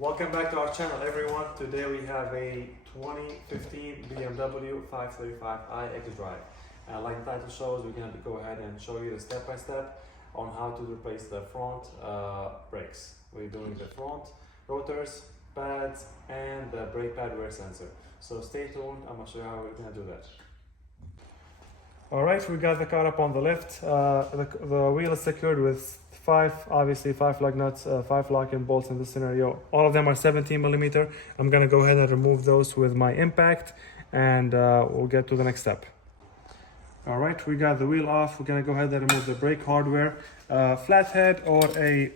Welcome back to our channel, everyone. Today we have a 2015 BMW 528i xDrive. Like the title shows, we're going to go ahead and show you the step-by-step on how to replace the front brakes. We're doing the front rotors, pads, and the brake pad wear sensor. So stay tuned, I'm going to show you how we're going to do that. Alright, we got the car up on the lift. The wheel is secured with five lug nuts, 5 lock-in bolts in this scenario. All of them are 17mm. I'm gonna go ahead and remove those with my impact, and we'll get to the next step. Alright, we got the wheel off. We're gonna go ahead and remove the brake hardware, flathead or a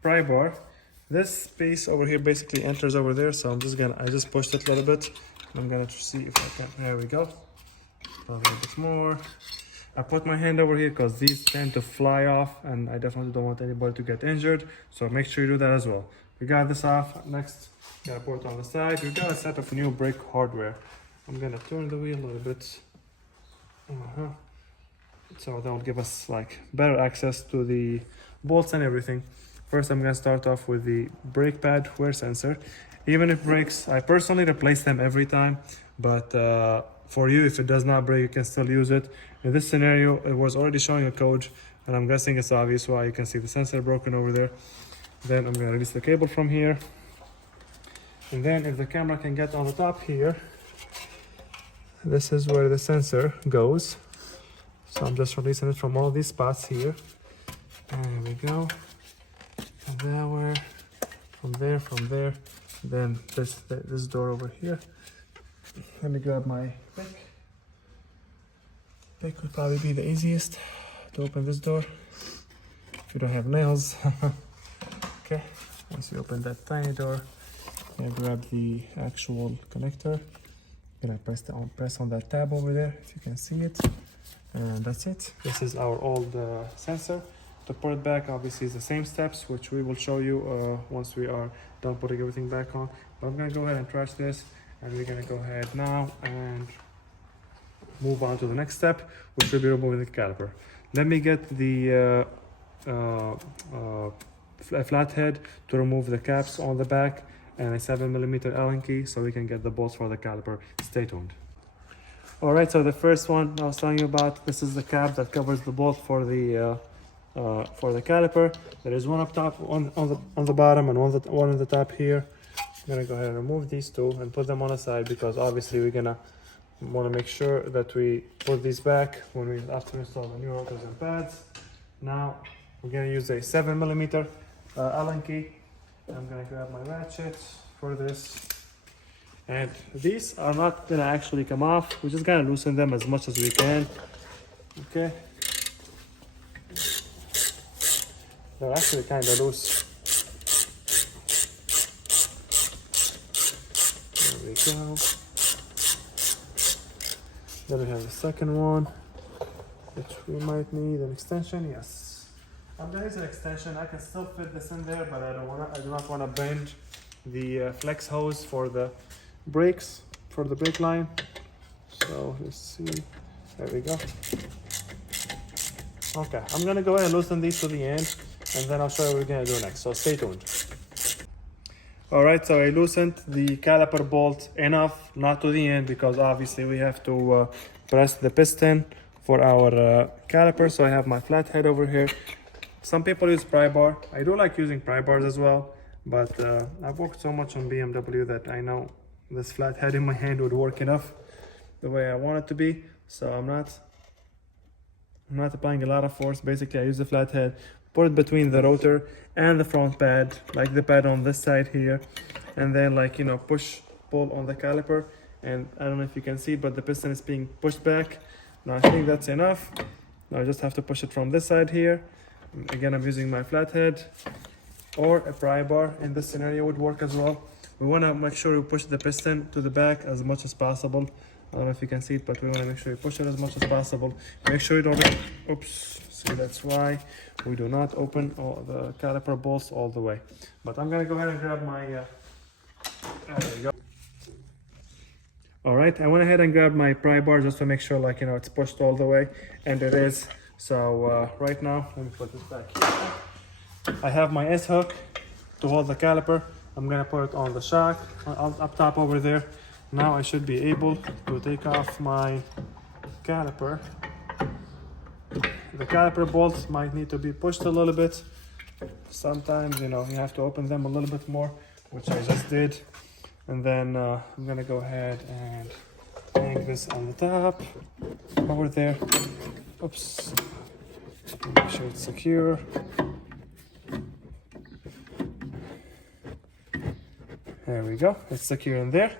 pry bar. This piece over here basically enters over there, so I just pushed it a little bit. I'm gonna see if I can, there we go. A little bit more. I put my hand over here because these tend to fly off, and I definitely don't want anybody to get injured, so make sure you do that as well. We got this off. Next, gotta put it on the side. We've got a set of new brake hardware. I'm gonna turn the wheel a little bit, so that will give us like better access to the bolts and everything. First, I'm gonna start off with the brake pad wear sensor. Even if brakes, I personally replace them every time, but for you, if it does not break, you can still use it. In this scenario, it was already showing a code, and I'm guessing it's obvious why. You can see the sensor broken over there. Then I'm gonna release the cable from here. And then if the camera can get on the top here, this is where the sensor goes. So I'm just releasing it from all these spots here. And there we go. And there, from there. Then this door over here. Let me grab my pick. Pick would probably be the easiest to open this door if you don't have nails. Okay, once you open that tiny door, I grab the actual connector. Then I press on that tab over there, if you can see it, and that's it. This is our old sensor. To put it back, obviously, is the same steps, which we will show you once we are done putting everything back on. But I'm gonna go ahead and trash this. And we're gonna go ahead now and move on to the next step, which will be removing the caliper. Let me get the flathead to remove the caps on the back and a 7mm Allen key so we can get the bolts for the caliper. Stay tuned. All right, so the first one I was telling you about, this is the cap that covers the bolt for the caliper. There is one up top, on the bottom, and one on the top here. I'm gonna go ahead and remove these two and put them on the side, because obviously we're gonna want to make sure that we put these back when we after install the new rotors and pads. Now we're gonna use a 7mm Allen key. I'm gonna grab my ratchet for this, and these are not gonna actually come off. We're just gonna loosen them as much as we can. Okay, they're actually kind of loose. There we go. Then we have the second one, which we might need an extension. Yes, I'm gonna use an extension. I can still fit this in there, but I do not want to bend the flex hose for the brakes, for the brake line. So let's see. There we go. Okay, I'm gonna go ahead and loosen these to the end, and then I'll show you what we're gonna do next. So stay tuned. Alright, so I loosened the caliper bolt enough, not to the end, because obviously we have to press the piston for our caliper. So I have my flathead over here. Some people use pry bar. I do like using pry bars as well, but I've worked so much on BMW that I know this flathead in my hand would work enough the way I want it to be. So I'm not applying a lot of force. Basically, I use the flathead, put it between the rotor and the front pad, like the pad on this side here, and then, like, you know, pull on the caliper. And I don't know if you can see, but the piston is being pushed back. Now I think that's enough. Now I just have to push it from this side here. Again, I'm using my flathead, or a pry bar in this scenario would work as well. We want to make sure we push the piston to the back as much as possible. I don't know if you can see it, but we want to make sure we push it as much as possible. Make sure you don't, oops, see, that's why we do not open all the caliper bolts all the way. But I'm gonna go ahead and grab my, there you go. All right, I went ahead and grabbed my pry bar just to make sure, like, you know, it's pushed all the way, and it is. So right now, let me put this back here. I have my S hook to hold the caliper. I'm gonna put it on the shock up top over there. Now I should be able to take off my caliper. The caliper bolts might need to be pushed a little bit. Sometimes, you know, you have to open them a little bit more, which I just did. And then I'm gonna go ahead and hang this on the top over there. Oops. Make sure it's secure. There we go, it's secure in there.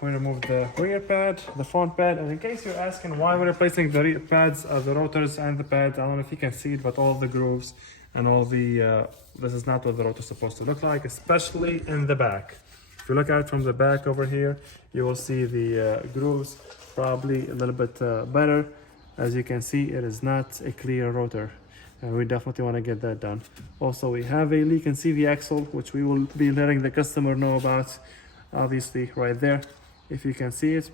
We removed the rear pad, the front pad, and in case you're asking why we're replacing the rear pads of the rotors and the pads, I don't know if you can see it, but all the grooves and all the, this is not what the rotor is supposed to look like, especially in the back. If you look at it from the back over here, you will see the grooves probably a little bit better. As you can see, it is not a clear rotor, and we definitely want to get that done. Also, we have a leak in CV axle, which we will be letting the customer know about, obviously right there, if you can see it.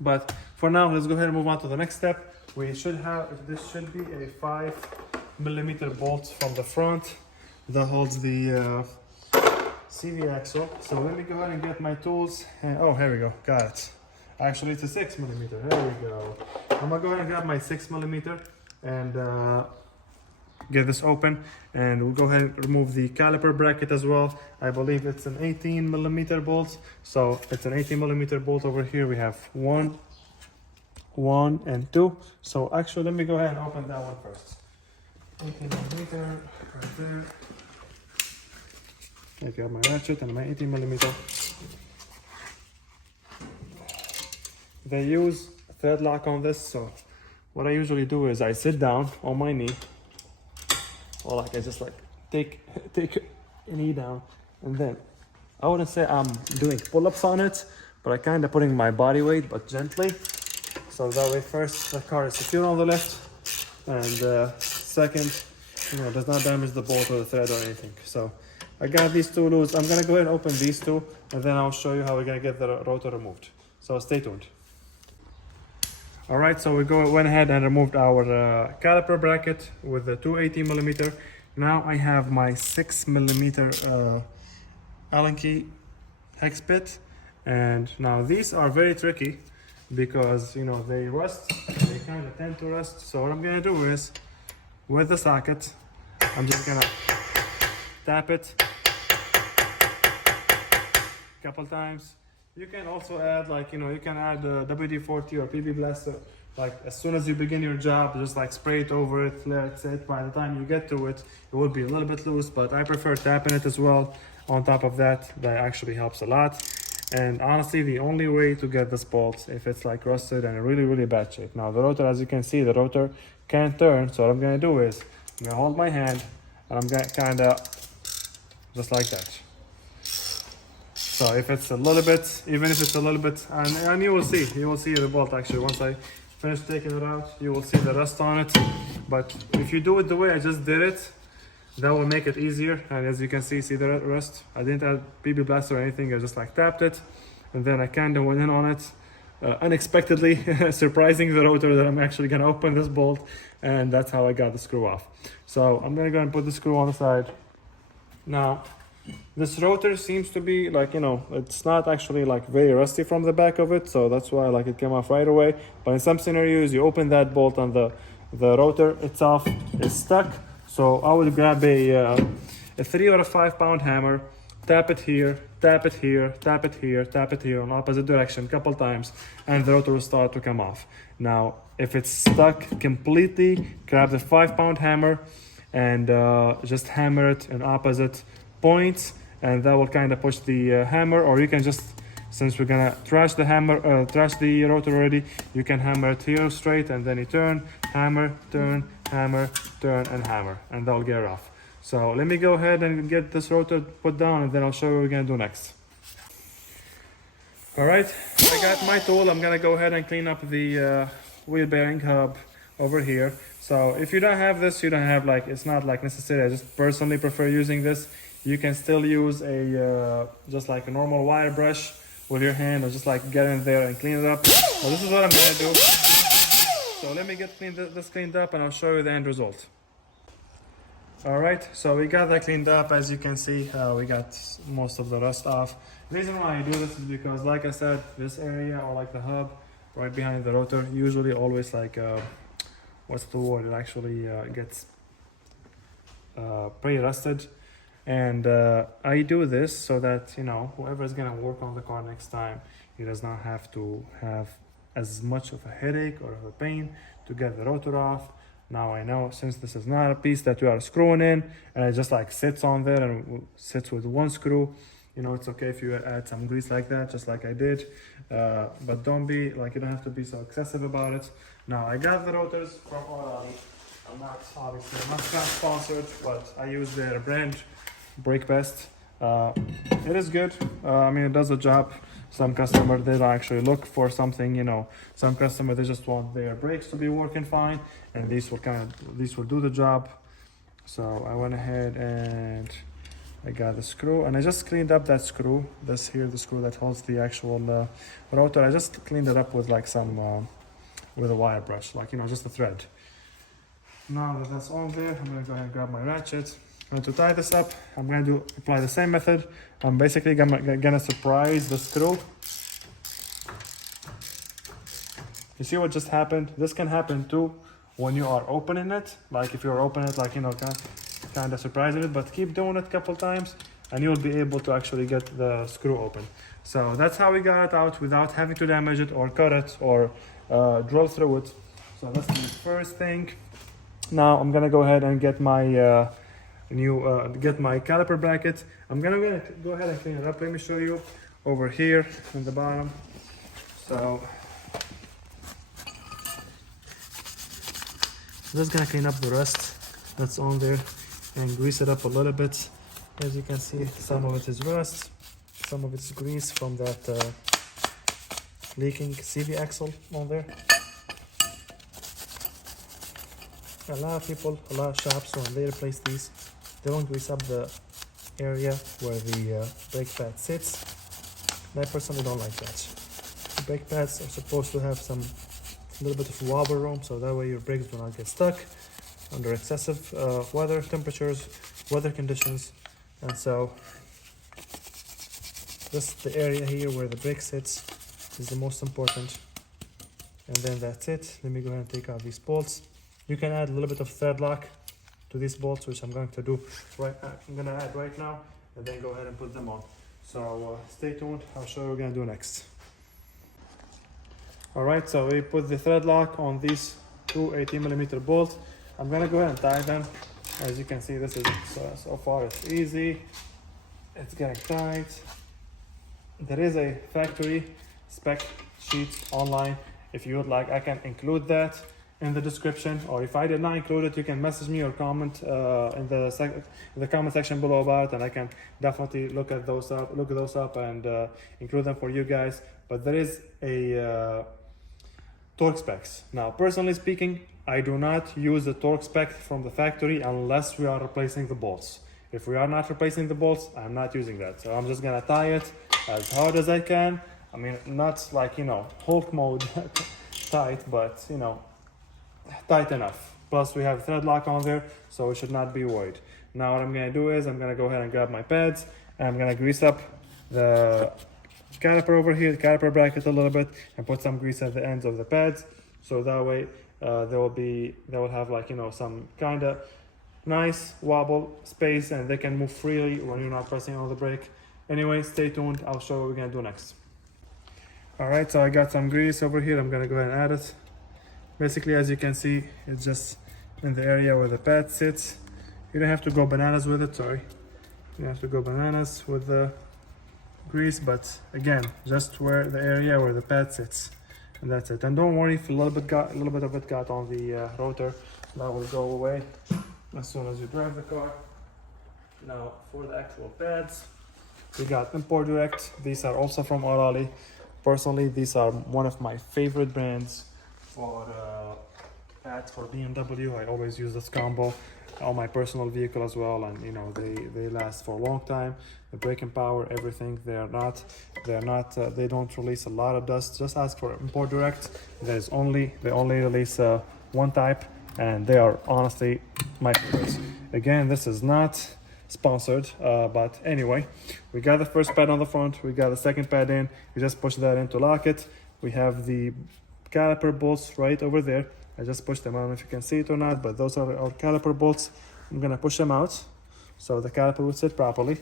But for now, let's go ahead and move on to the next step. We should have, this should be a 5mm bolt from the front that holds the CV axle. So let me go ahead and get my tools. And, oh, here we go, got it. Actually, it's a 6mm, there we go. I'm gonna go ahead and grab my 6mm and get this open, and we'll go ahead and remove the caliper bracket as well. I believe it's an 18mm bolt, so it's an 18mm bolt over here. We have one, and two. So actually, let me go ahead and open that one first. 18mm right there. I got my ratchet and my 18mm. They use thread lock on this, so what I usually do is I sit down on my knee, or like I just like take a knee down, and then I wouldn't say I'm doing pull-ups on it, but I kind of putting my body weight, but gently, so that way first the car is secure on the lift, and second, you know, does not damage the bolt or the thread or anything. So I got these two loose. I'm gonna go ahead and open these two, and then I'll show you how we're gonna get the rotor removed. So stay tuned. All right, so we went ahead and removed our caliper bracket with the two 18mm. Now I have my 6mm Allen key hex bit, and now these are very tricky because, you know, they rust, they kind of tend to rust. So what I'm gonna do is, with the socket, I'm just gonna tap it a couple times. You can also add, like, you know, you can add WD-40 or PB Blaster, like as soon as you begin your job, just like spray it over it, let it. By the time you get to it, it will be a little bit loose, but I prefer tapping it as well. On top of that, that actually helps a lot. And honestly, the only way to get this bolt, if it's like rusted and in really bad shape. Now the rotor, as you can see, the rotor can't turn, so what I'm gonna do is, I'm gonna hold my hand, and I'm gonna kinda, just like that. So if it's a little bit, even if it's a little bit, and you will see the bolt actually, once I finish taking it out, you will see the rust on it. But if you do it the way I just did it, that will make it easier. And as you can see the rust. I didn't add PB Blaster or anything, I just like tapped it, and then I kind of went in on it, unexpectedly, surprising the rotor that I'm actually gonna open this bolt, and that's how I got the screw off. So I'm gonna go and put the screw on the side. Now, this rotor seems to be like, you know, it's not actually like very rusty from the back of it, so that's why like it came off right away. But in some scenarios, you open that bolt on the rotor itself is stuck. So I would grab a 3 or a 5 pound hammer, tap it here, tap it here, tap it here, tap it here on opposite direction a couple times, and the rotor will start to come off. Now, if it's stuck completely, grab the 5 pound hammer and just hammer it in opposite points, and that will kind of push the hammer. Or you can just, since we're gonna trash the hammer, trash the rotor already, you can hammer it here straight, and then you turn, hammer, turn, hammer, turn, and hammer, and that'll get it off. So let me go ahead and get this rotor put down, and then I'll show you what we're gonna do next. All right, I got my tool. I'm gonna go ahead and clean up the wheel bearing hub over here. So if you don't have this, you don't have, like, it's not like necessary. I just personally prefer using this. You can still use a just like a normal wire brush with your hand, or just like get in there and clean it up. Well, this is what I'm gonna do. So let me get this cleaned up, and I'll show you the end result. All right, so we got that cleaned up. As you can see, we got most of the rust off. The reason why I do this is because, like I said, this area, or like the hub right behind the rotor, usually always like, what's the word? It actually gets pretty rusted. And I do this so that, you know, whoever is gonna work on the car next time, he does not have to have as much of a headache or of a pain to get the rotor off. Now I know, since this is not a piece that we are screwing in and it just like sits on there and sits with one screw, you know, it's okay if you add some grease like that, just like I did. But don't be like, you don't have to be so excessive about it. Now I got the rotors from O'Reilly. I'm not sponsored, but I use their brand Brake Best. It is good. I mean, it does a job. Some customer, they don't actually look for something, you know. Some customer, they just want their brakes to be working fine, and these will do the job. So I went ahead and I got the screw, and I just cleaned up that screw. This here, the screw that holds the actual rotor. I just cleaned it up with like some with a wire brush, like, you know, just a thread. Now that that's on there, I'm gonna go ahead and grab my ratchet. And to tie this up, I'm going to apply the same method. I'm basically gonna surprise the screw. You see what just happened? This can happen too when you are opening it. Like if you're opening it, like, you know, kind of surprising it, but keep doing it a couple times and you'll be able to actually get the screw open. So that's how we got it out without having to damage it or cut it or drill through it. So that's the first thing. Now I'm gonna go ahead and get my get my caliper bracket. I'm gonna go ahead and clean it up. Let me show you over here in the bottom. So just gonna clean up the rust that's on there and grease it up a little bit. As you can see, some of it is rust, some of it's grease from that leaking CV axle on there. A lot of people, a lot of shops, when they replace these, they don't grease up the area where the brake pad sits. And I personally don't like that. The brake pads are supposed to have some little bit of wobble room, so that way your brakes do not get stuck under excessive weather temperatures, weather conditions. And so just the area here where the brake sits is the most important. And then that's it. Let me go ahead and take out these bolts. You can add a little bit of thread lock to these bolts, which I'm going to do I'm gonna add right now, and then go ahead and put them on. So stay tuned. I'll show you what we're gonna do next. All right, so we put the thread lock on these two 18mm bolts. I'm gonna go ahead and tie them. As you can see, this is so far it's easy. It's getting tight. There is a factory spec sheet online. If you would like, I can include that in the description, or if I did not include it, you can message me or comment in the comment section below about it, and I can definitely look those up and include them for you guys. But there is a torque specs. Now, personally speaking, I do not use the torque spec from the factory unless we are replacing the bolts. If we are not replacing the bolts, I'm not using that. So I'm just gonna tie it as hard as I can. I mean, not like, you know, Hulk mode tight, but, you know, tight enough. Plus we have thread lock on there, so we should not be worried. Now what I'm gonna do is I'm gonna go ahead and grab my pads, and I'm gonna grease up the caliper over here, the caliper bracket a little bit, and put some grease at the ends of the pads, so that way they will have, like, you know, some kind of nice wobble space, and they can move freely when you're not pressing on the brake. Anyway, stay tuned. I'll show you what we're gonna do next. All right, so I got some grease over here. I'm gonna go ahead and add it. Basically, as you can see, it's just in the area where the pad sits. You don't have to go bananas with it, sorry. You don't have to go bananas with the grease, but again, just where the area where the pad sits. And that's it. And don't worry if a little bit of it got on the rotor. That will go away as soon as you drive the car. Now, for the actual pads, we got Import Direct. These are also from O'Reilly. Personally, these are one of my favorite brands for pads for BMW. I always use this combo on my personal vehicle as well, and you know, they last for a long time. The braking power, everything, they don't release a lot of dust. Just ask for Import Direct. They only release one type, and they are honestly my favorites. Again, this is not sponsored, but anyway, we got the first pad on the front, we got the second pad in, we just push that in to lock it. We have the caliper bolts right over there. I just pushed them. I don't know if you can see it or not, but those are our caliper bolts. I'm gonna push them out so the caliper would sit properly.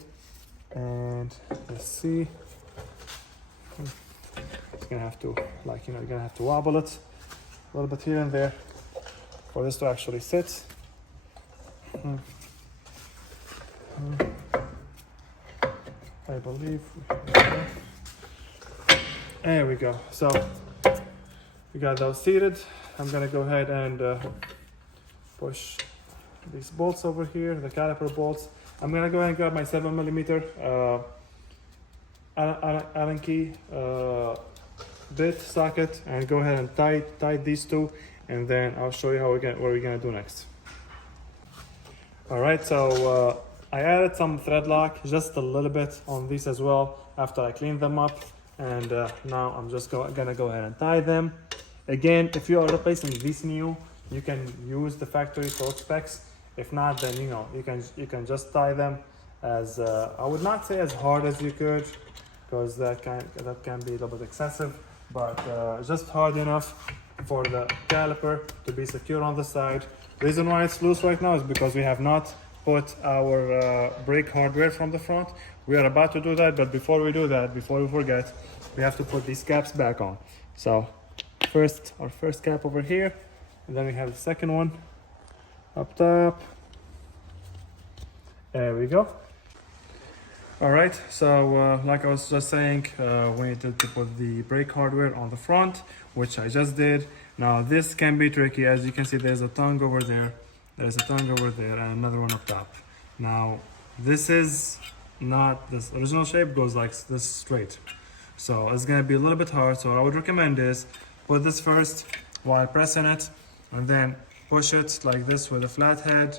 And let's see. It's gonna have to, like, you know, you're gonna have to wobble it a little bit here and there for this to actually sit. I believe. There we go. So we got those seated. I'm gonna go ahead and push these bolts over here, the caliper bolts. I'm gonna go ahead and grab my 7mm Allen key bit socket and go ahead and tie these two, and then I'll show you how what we're gonna do next. All right, so I added some thread lock, just a little bit on these as well after I cleaned them up, and now I'm just gonna go ahead and tie them. Again, if you are replacing these new, you can use the factory torque specs. If not, then you know you can just tie them as I would not say as hard as you could, because that can be a little bit excessive, but just hard enough for the caliper to be secure on the side. Reason why it's loose right now is because we have not put our brake hardware from the front. We are about to do that, but before we do that, before we forget, we have to put these caps back on. So first, our first cap over here, and then we have the second one up top. There we go. All right, so like I was just saying, we need to put the brake hardware on the front, which I just did. Now this can be tricky. As you can see, there's a tongue over there, there's a tongue over there, and another one up top. Now this is not, this original shape goes like this straight, so it's gonna be a little bit hard. So what I would recommend is put this first while pressing it, and then push it like this with a flat head.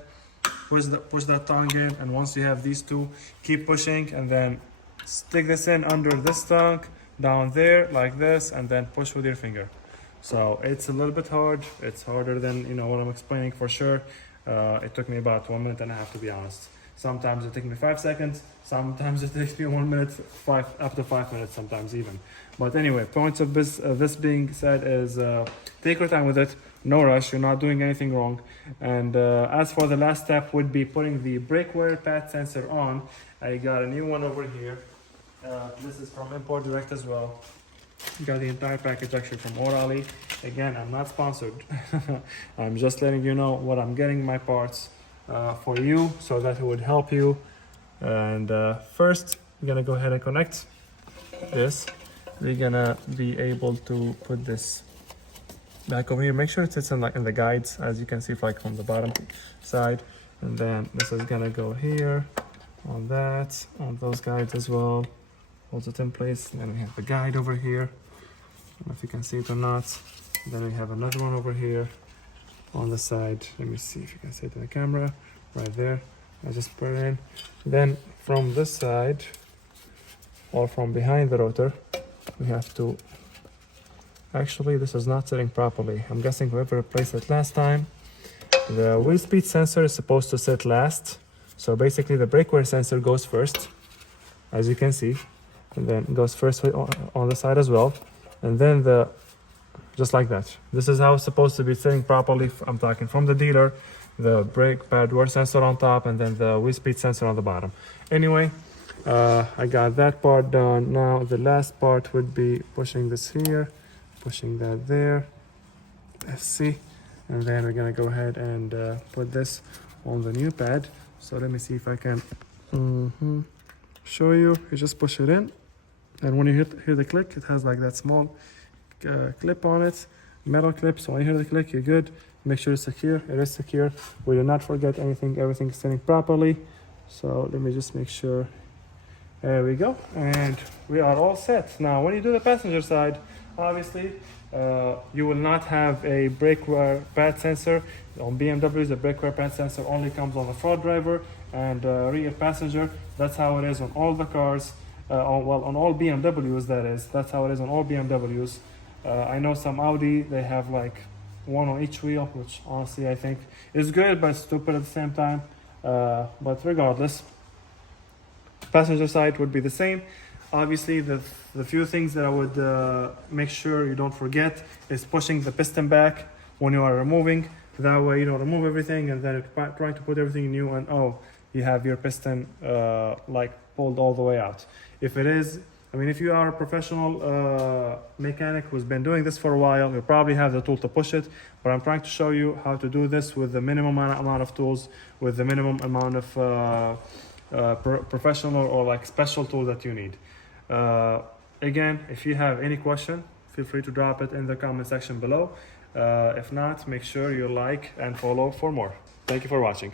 Push that tongue in, and once you have these two, keep pushing, and then stick this in under this tongue down there like this, and then push with your finger. So it's a little bit hard. It's harder than, you know, what I'm explaining for sure. It took me about 1.5 minutes, to be honest. Sometimes it takes me 5 seconds, sometimes it takes me 1 minute, up to 5 minutes sometimes even. But anyway, points of this being said is take your time with it, no rush, you're not doing anything wrong. And as for the last step, would be putting the brake wear pad sensor on. I got a new one over here. This is from Import Direct as well. Got the entire package actually from O'Reilly. Again, I'm not sponsored. I'm just letting you know what I'm getting my parts for you, so that it would help you. And first, we're gonna go ahead and connect this. We're gonna be able to put this back over here. Make sure it sits in the guides, as you can see, like from the bottom side. And then this is gonna go here on that, on those guides as well. Holds it in place. And then we have the guide over here. I don't know if you can see it or not. And then we have another one over here on the side. Let me see if you can see it in the camera. Right there. I just put it in. Then from this side, or from behind the rotor, we have to, actually this is not sitting properly. I'm guessing whoever replaced it last time. The wheel speed sensor is supposed to sit last. So basically the brake wear sensor goes first, as you can see. And then it goes first on the side as well. And then just like that. This is how it's supposed to be sitting properly. I'm talking from the dealer. The brake pad wear sensor on top, and then the wheel speed sensor on the bottom. Anyway, I got that part done. Now the last part would be pushing this here, pushing that there. Let's see. And then we're gonna go ahead and put this on the new pad. So let me see if I can show you. You just push it in, and when you hear the click, it has like that small clip on it, metal clip. So when you hear the click, you're good. Make sure it's secure. It is secure. We do not forget anything. Everything is sitting properly. So let me just make sure. There we go, and we are all set. Now when you do the passenger side, obviously you will not have a brake wear pad sensor. On BMWs, the brake wear pad sensor only comes on the front driver and rear passenger. That's how it is on all the cars. On all BMWs, that is. That's how it is on all BMWs. I know some Audi, they have like one on each wheel, which honestly I think is good, but stupid at the same time. But regardless, passenger side would be the same. Obviously, the few things that I would make sure you don't forget is pushing the piston back when you are removing. That way you don't remove everything and then you're trying to put everything new and oh, you have your piston like pulled all the way out. If it is, I mean, if you are a professional mechanic who's been doing this for a while, you probably have the tool to push it, but I'm trying to show you how to do this with the minimum amount of tools, with the minimum amount of professional or like special tool that you need. Again, if you have any question, feel free to drop it in the comment section below. If not, make sure you like and follow for more. Thank you for watching.